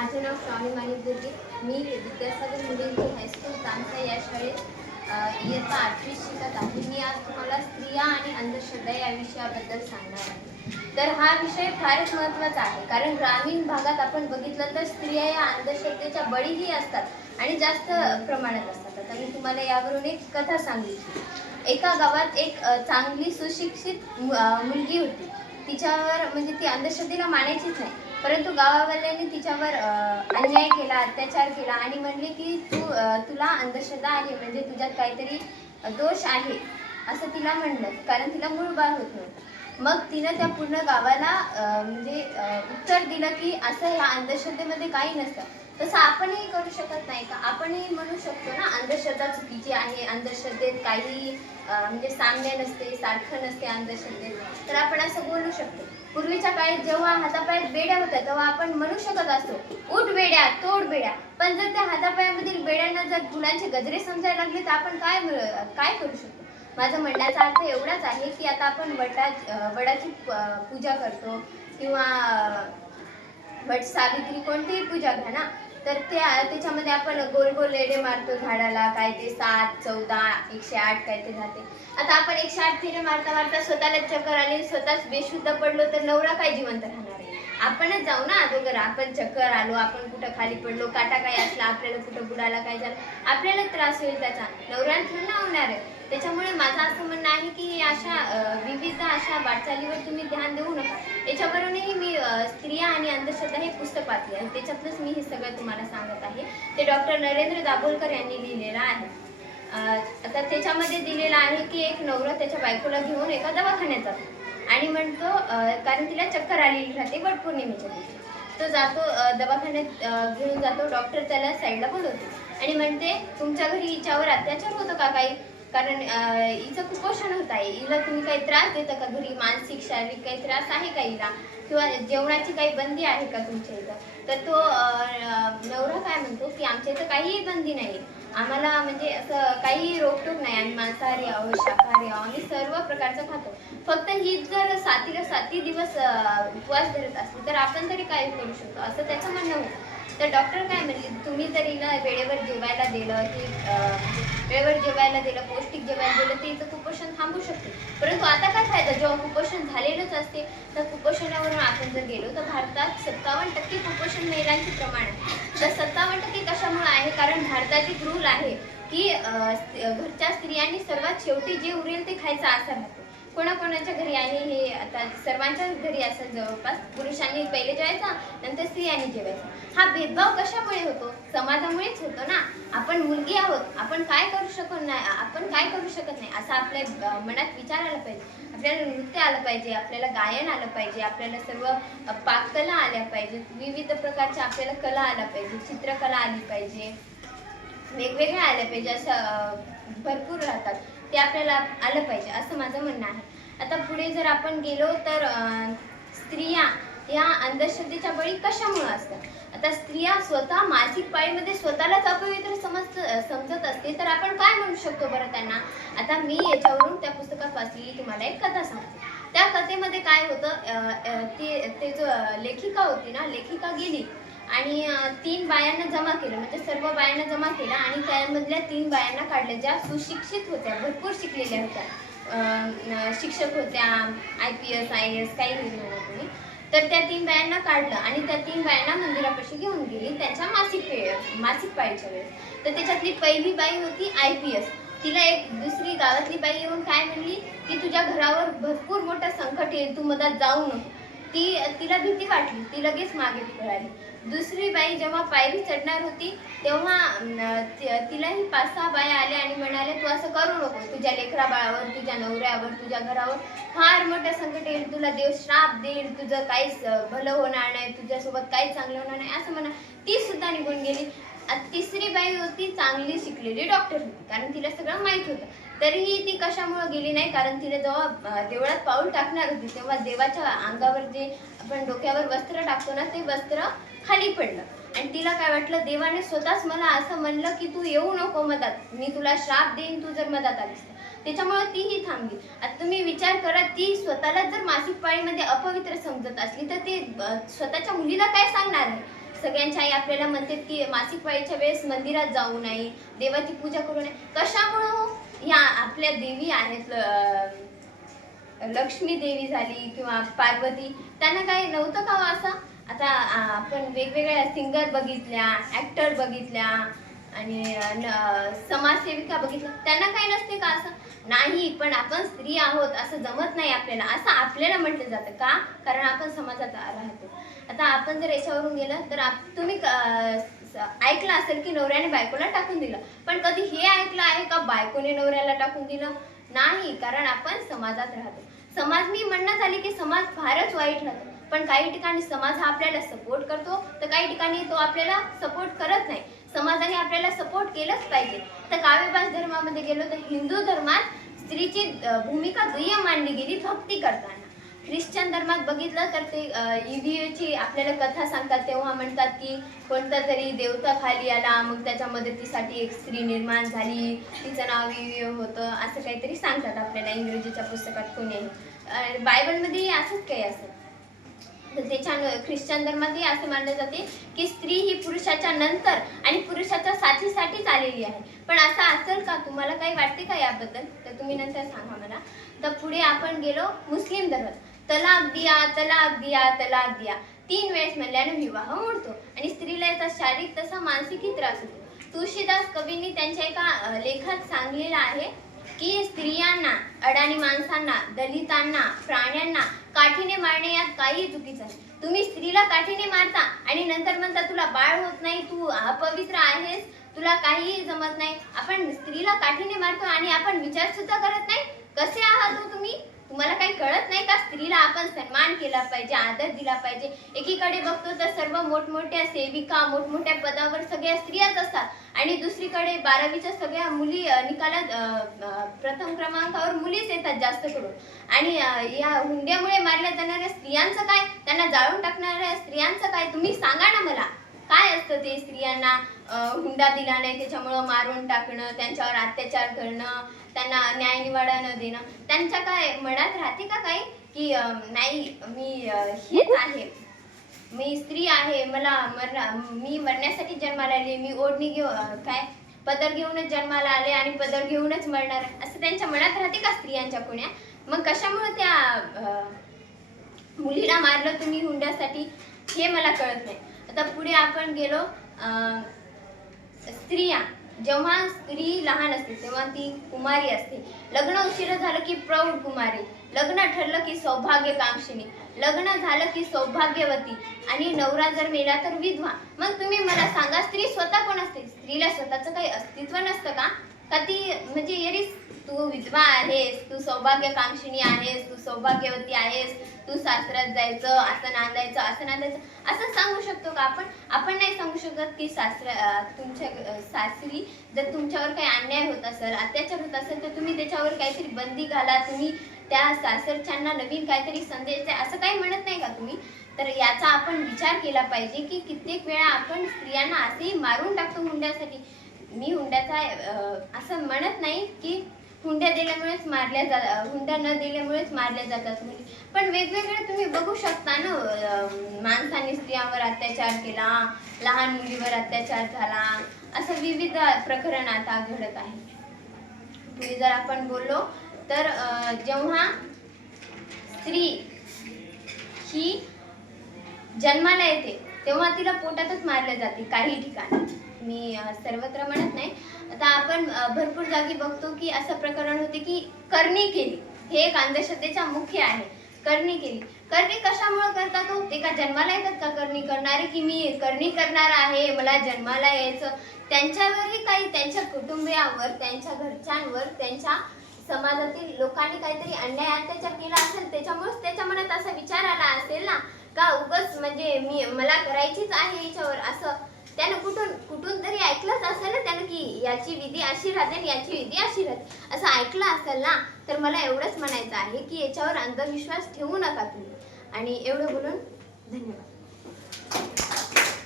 माझे नाव स्वामी माणिक दुर्गे मी विद्यासागर मुलींची हायस्कूल तांसा या शाळेत इयत्ता आठवी शिकत आहे. मी आज तुम्हाला स्त्रिया आणि अंधश्रद्धा या विषयाबद्दल सांगणार आहे. तर हा विषय फारच महत्त्वाचा आहे. कारण ग्रामीण भागात आपण बघितलं तर स्त्रिया या अंधश्रद्धेच्या बळीही असतात आणि जास्त प्रमाणात असतात. आता मी तुम्हाला यावरून एक कथा सांगितली. एका गावात एक चांगली सुशिक्षित मुलगी होती. तिच्यावर म्हणजे ती अंधश्रद्धेला मानायचीच नाही. परंतु गावावाल्यांनी तिच्यावर अन्याय केला अत्याचार केला आणि म्हणले की तू तुला अंधश्रद्धा आहे म्हणजे तुझ्यात काहीतरी दोष आहे असं तिला म्हणलं. कारण तिला मूळ बाळ होत नव्हतं. मग तिनं त्या पूर्ण गावाला म्हणजे उत्तर दिलं की असं ह्या अंधश्रद्धेमध्ये काही नसतं. तसं आपणही करू शकत नाही का? आपणही म्हणू शकतो ना अंधश्रद्धा चुकीची आहे अंधश्रद्धेत काही म्हणजे साम्य नसते सारखं नसते अंधश्रद्धेत. तर आपण असं बोलू शकतो. पूर्वीच्या काळात जेव्हा हातापायात बेड्या होत्या तेव्हा आपण म्हणू शकत असतो उठ बेड्या तोड बेड्या. पण जर त्या हातापायामधील बेड्यांना जर फुलांचे गजरे समजायला लागले तर आपण काय काय करू शकतो? माझा म्हणण्याचा अर्थ एवढाच आहे की आता आपण वटा वडाची पूजा करतो किंवा वट सावित्री कोणतीही पूजा घ्या ना तर त्या त्याच्यामध्ये आपण गोल गोल लेडे मारतो झाडाला काय ते सात चौदा एकशे आठ काय ते जाते. आता आपण एकशे आठ फेरे मारता मारता स्वतःला चक्कर आली स्वतःच बेशुद्ध पडलो तर नवरा काय जिवंत राहणार? आपणच जाऊ ना अगोदर. आपण चक्कर आलो आपण कुठं खाली पडलो काटा काय असला आपल्याला कुठं बुडाला काय झालं आपल्याला त्रास होईल त्याचा. नवऱ्याला थोडं ना होणार आहे. त्याच्यामुळे माझं असं म्हणणं आहे की अशा विविध अशा वाटचालीवर तुम्ही ध्यान देऊ नका. याच्यावरूनही मी स्त्रिया आणि अंधश्रद्धा हे पुस्तक वाचले आणि त्याच्यातलंच मी हे सगळं तुम्हाला सांगत आहे. ते डॉक्टर नरेंद्र दाभोलकर यांनी लिहिलेलं आहे. आता त्याच्यामध्ये दिलेलं आहे की एक नवरा त्याच्या बायकोला घेऊन एका दवाखान्यात जातो. आणि म्हणतो कारण तिला चक्कर आलेली राहते वटपौर्णिमेच्या दिवशी. तो जातो दवाखान्यात घेऊन जातो डॉक्टर त्याला साईडला बोलवतो. आणि म्हणते तुमच्या घरी हिच्यावर अत्याचार होतो का काही? कारण हिचं कुपोषण होत आहे. हिला तुम्ही काही त्रास देता का घरी? मानसिक शारीरिक काही त्रास आहे का हिला? किंवा जेवणाची काही बंदी आहे का तुमच्या इथं? तर तो नवरा काय म्हणतो की आमच्या इथं काहीही बंदी नाही. आम्हाला म्हणजे असं काही रोकटोक नाही. आम्ही मांसाहारी आहोत शाकाहारी आहोत. आम्ही सर्व प्रकारचं खातो. फक्त ही जर साथीला साती दिवस उपवास धरत असली तर आपण तरी काय करू शकतो? असं त्याचं म्हणणं होतं. तर डॉक्टर काय म्हणले? तुम्ही जरी ना वेळेवर जेवायला दिलं की वेळेवर जेवायला दिलं पौष्टिक जेवायला दिलं तर इथं कुपोषण थांबू शकते. परंतु आता काय फायदा? जेव्हा कुपोषण झालेलंच असते तर कुपोषणावरून आपण जर गेलो तर भारतात सत्तावन्न टक्के कुपोषण महिलांचे प्रमाण आहे. तर सत्तावन्न टक्के कशामुळे आहे? कारण भारताची रूल आहे की घरच्या स्त्रियांनी सर्वात शेवटी जे उरेल ते खायचं असं राहतो कोणाकोणाच्या घरी आहे हे आता सर्वांच्याच घरी असं जवळपास पुरुषांनी पहिले जेवायचा नंतर स्त्रियांनी जेवायचा. हा भेदभाव कशामुळे होतो? समाजामुळेच होतो ना. आपण मुलगी आहोत आपण काय करू शकत नाही आपण काय करू शकत नाही असं आपल्या मनात विचारायला पाहिजे. आपल्याला नृत्य आलं पाहिजे आपल्याला गायन आलं पाहिजे आपल्याला सर्व पाककला आल्या पाहिजेत विविध प्रकारच्या आपल्याला कला आल्या पाहिजे चित्रकला आली पाहिजे. वेगवेगळ्या आल्या पाहिजे असं भरपूर राहतात. ते आपल्याला आलं पाहिजे असं माझं म्हणणं आहे. आता पुढे जर आपण गेलो तर स्त्रिया या अंधश्रद्धेच्या बळी कशामुळं असतात? आता स्त्रिया स्वतः मासिक पाळीमध्ये स्वतःलाच अपवित्र समज समजत असते तर आपण काय म्हणू शकतो बरं त्यांना? आता मी याच्यावरून त्या पुस्तकात वाचलेली तुम्हाला एक कथा सांगते. त्या कथेमध्ये काय होतं ते ते जो लेखिका होती ना लेखिका गेली आणि तीन बायांना जमा केलं म्हणजे सर्व बायांना जमा केलं आणि त्यामधल्या तीन बायांना काढल्या ज्या सुशिक्षित होत्या भरपूर शिकलेल्या होत्या. शिक्षक होत्या I P S I S काही म्हणा तुम्ही. तर त्या तीन बायांना काढलं आणि त्या तीन बायांना मंदिरापाशी घेऊन गेली. त्यांच्या मासिक वेळ मासिक पाळीच्या वेळेस. तर त्याच्यातली पहिली बाई होती आय पी एस. तिला एक दुसरी गावातली बाई येऊन काय म्हणली की तुझ्या घरावर भरपूर मोठं संकट येईल तू मधात जाऊ नको. ती तिला भीती वाटली. ती लगेच मागे पळाली. दुसरी बाई जेव्हा पायरी चढणार होती तेव्हा ति- तिलाही पाच सहा बाया आल्या आणि म्हणाले तू असं करू नको तुझ्या लेकरा बाळावर तुझ्या नवऱ्यावर तुझ्या घरावर. फार मोठं संकट येईल तुला देव श्राप देईल तुझं काहीच भलं होणार नाही तुझ्यासोबत काहीच चांगलं होणार नाही. असं म्हणा ती सुद्धा निघून गेली. तिसरी बाई होती चांगली शिकलेली डॉक्टर होती कारण तिला सगळं माहीत होतं. तरीही ती कशामुळं गेली नाही कारण तिला जेव्हा देवळात पाऊल टाकणार होती तेव्हा देवाच्या अंगावर जे आपण डोक्यावर वस्त्र टाकतो ना ते वस्त्र खाली पडलं. आणि तिला काय वाटलं देवाने स्वतःच मला असं म्हणलं की तू येऊ नको मधात मी तुला श्राप देईन तू जर मधात आलीस त्याच्यामुळे तीही थांबली. आता तुम्ही विचार करा ती स्वतःला जर मासिक पाळीमध्ये अपवित्र समजत असली तर ती स्वतःच्या मुलीला काय सांगणार आहे? सगळ्यांच्या आई आपल्याला म्हणतात की मासिक पाळीच्या वेळेस मंदिरात जाऊ नये देवाची पूजा करू नये. कशामुळं हो? ह्या आपल्या देवी आहेत लक्ष्मी देवी झाली किंवा पार्वती. त्यांना काही नव्हतं का हो असं? आता आपण वेगवेगळ्या सिंगर बघितल्या ॲक्टर बघितल्या आणि न- समाजसेविका बघितल्या. त्यांना काही नसते का असं? नाही पण आपण स्त्री आहोत असं जमत नाही आपल्याला. असं आपल्याला म्हटलं जातं का? कारण आपण समाजात राहतो. आता आपण जर याच्यावरून गेलं तर आप- तुम्ही ऐकलं असेल की नवऱ्याने बायकोला टाकून दिलं. पण कधी हे ऐकलं आहे का? बायकोने नवऱ्याला टाकून दिलं? नाही कारण आपण समाजात राहतो. समाज मी म्हणणं झाली की समाज फारच वाईट राहतो. पण काही ठिकाणी समाज हा आपल्याला सपोर्ट करतो. तर काही ठिकाणी तो आपल्याला सपोर्ट करत नाही. समाजाने आपल्याला सपोर्ट केलंच पाहिजे. तर काव्यबास धर्मामध्ये गेलो तर हिंदू धर्मात स्त्रीची भूमिका दुय्यम मानली गेली भक्ती करताना. ख्रिश्चन धर्मात बघितलं तर ते ईव्हीची आपल्याला कथा सांगतात. तेव्हा म्हणतात की कोणता तरी देवता खाली आला मग त्याच्या मदतीसाठी एक स्त्री निर्माण झाली. तिचं नाव ईव्ही होतं असं काहीतरी सांगतात आपल्याला इंग्रजीच्या पुस्तकात कोणी बायबलमध्येही असंच काही असतं. त्याच्या ख्रिश्चन धर्मातही असं मानलं जाते की स्त्री ही पुरुषाच्या नंतर आणि पुरुषाच्या साथीसाठीच आलेली आहे. पण असं असेल का? तुम्हाला काही वाटते का याबद्दल? तर तुम्ही नंतर सांगा मला. तर पुढे आपण गेलो मुस्लिम धर्म. तलाक दिया तलाक दिया तलाक दिया. तीन वेळेस म्हणल्याने विवाह मोडतो आणि स्त्रीला याचा शारीरिक तसा मानसिकही त्रास होतो. तुळशीदास कवींनी त्यांच्या एका लेखात सांगलेलं आहे की स्त्रियांना अडाणी माणसांना दलितांना प्राण्यांना काठीने मारणे यात काही चुकीचं आहे तुम्ही स्त्रीला काठीने मारता आणि नंतर म्हणता तुला बाळ होत नाही तू अपवित्र आहेस तुला काहीही जमत नाही. आपण स्त्रीला काठीने मारतो आणि आपण विचार सुद्धा करत नाही. कसे आहात हो तुम्ही? तुम्हाला काही कळत नाही का? स्त्रीला आपण सन्मान केला पाहिजे आदर दिला पाहिजे. एकीकडे बघतो तर सर्व मोठमोठ्या सेविका मोठमोठ्या पदावर सगळ्या स्त्रियाच असतात. आणि दुसरीकडे बारावीच्या सगळ्या मुली निकालात प्रथम क्रमांकावर मुलीच येतात जास्त करून आणि या हुंड्यामुळे मारल्या जाणाऱ्या स्त्रियांचं काय? त्यांना जाळून टाकणाऱ्या स्त्रियांचं काय? तुम्ही सांगा ना मला. काय असतं ते स्त्रियांना हुंडा दिला नाही त्याच्यामुळं मारून टाकणं त्यांच्यावर अत्याचार करणं त्यांना न्यायनिवाडा न देणं. त्यांच्या काय मनात राहते का काही? की नाही मी हेच आहे. मी स्त्री आहे मला मर मी मरण्यासाठी जन्माला आले मी ओढणी घेऊ काय? पदर घेऊनच जन्माला आले आणि पदर घेऊनच मरणार असं त्यांच्या मनात राहते का स्त्रियांच्या कोण्या मग कशामुळे त्या मुलीला मारलं तुम्ही हुंड्यासाठी? हे मला कळत नाही. आता पुढे आपण गेलो स्त्रिया. जेव्हा स्त्री लहान असते तेव्हा ती कुमारी असते. लग्न उशिरा झालं की प्रौढ कुमारी. लग्न ठरलं की सौभाग्यकांक्षिणी. लग्न झालं की सौभाग्यवती. आणि नवरा जर मेला तर विधवा. मग तुम्ही मला सांगा स्त्री स्वतः कोण असते? स्त्रीला स्वतःचं काही अस्तित्व नसतं का? का ती म्हणजे येरीस तू विधवा आहेस तू सौभाग्यकांक्षिणी आहेस तू सौभाग्यवती आहेस तू सासरात जायचं असं नांदायचं असं नांदायचं असं सांगू शकतो का आपण? आपण नाही सांगू शकत की सासरा तुमच्या सासरी जर तुमच्यावर काही अन्याय होत असेल अत्याचार होत असेल तर तुम्ही त्याच्यावर काहीतरी बंदी घाला तुम्ही त्या सासरच्यांना नवीन काहीतरी संदेश द्या असं काही म्हणत नाही का तुम्ही? तर याचा आपण विचार केला पाहिजे की कित्येक वेळा आपण स्त्रियांना असेही मारून टाकतो हुंड्यासाठी मी हुंड्याचा असं म्हणत नाही की हुंड्या दिल्यामुळेच मारल्या जा हुंड्या न दिल्यामुळेच मारल्या जातात मुली. पण वेगवेगळे तुम्ही बघू शकता ना माणसाने स्त्रियांवर अत्याचार केला लहान मुलीवर अत्याचार झाला असं विविध प्रकरण आता घडत आहे. पुढे जर आपण बोललो तर जेव्हा स्त्री ही जन्माला येते तेव्हा तिला पोटातच मारले जाते काही ठिकाणी. मी सर्वत्र म्हणत नाही. आता आपण भरपूर जागी बघतो की असं प्रकरण होते की करणी केली. हे एक अंधश्रद्धेचा मुख्य आहे. करणी केली. करणी कशामुळे करतात तो ते का जन्माला येतात का करणी? करणारे की मी करणी करणार आहे मला जन्माला यायचं? त्यांच्यावरही काही त्यांच्या कुटुंबियावर त्यांच्या घरच्यांवर त्यांच्या समाजातील लोकांनी काहीतरी अन्याय अत्याचार केला असेल त्याच्यामुळेच त्याच्या मनात असा विचार आला असेल ना? का उगच म्हणजे मी मला करायचीच आहे याच्यावर असं त्यानं कुठून कुठून तरी ऐकलंच असेल ना त्यानं की याची विधी अशी राहते आणि याची विधी अशी राहते असं ऐकलं असेल ना तर मला एवढंच म्हणायचं आहे की याच्यावर अंधविश्वास ठेवू नका तुम्ही. आणि एवढं बोलून धन्यवाद.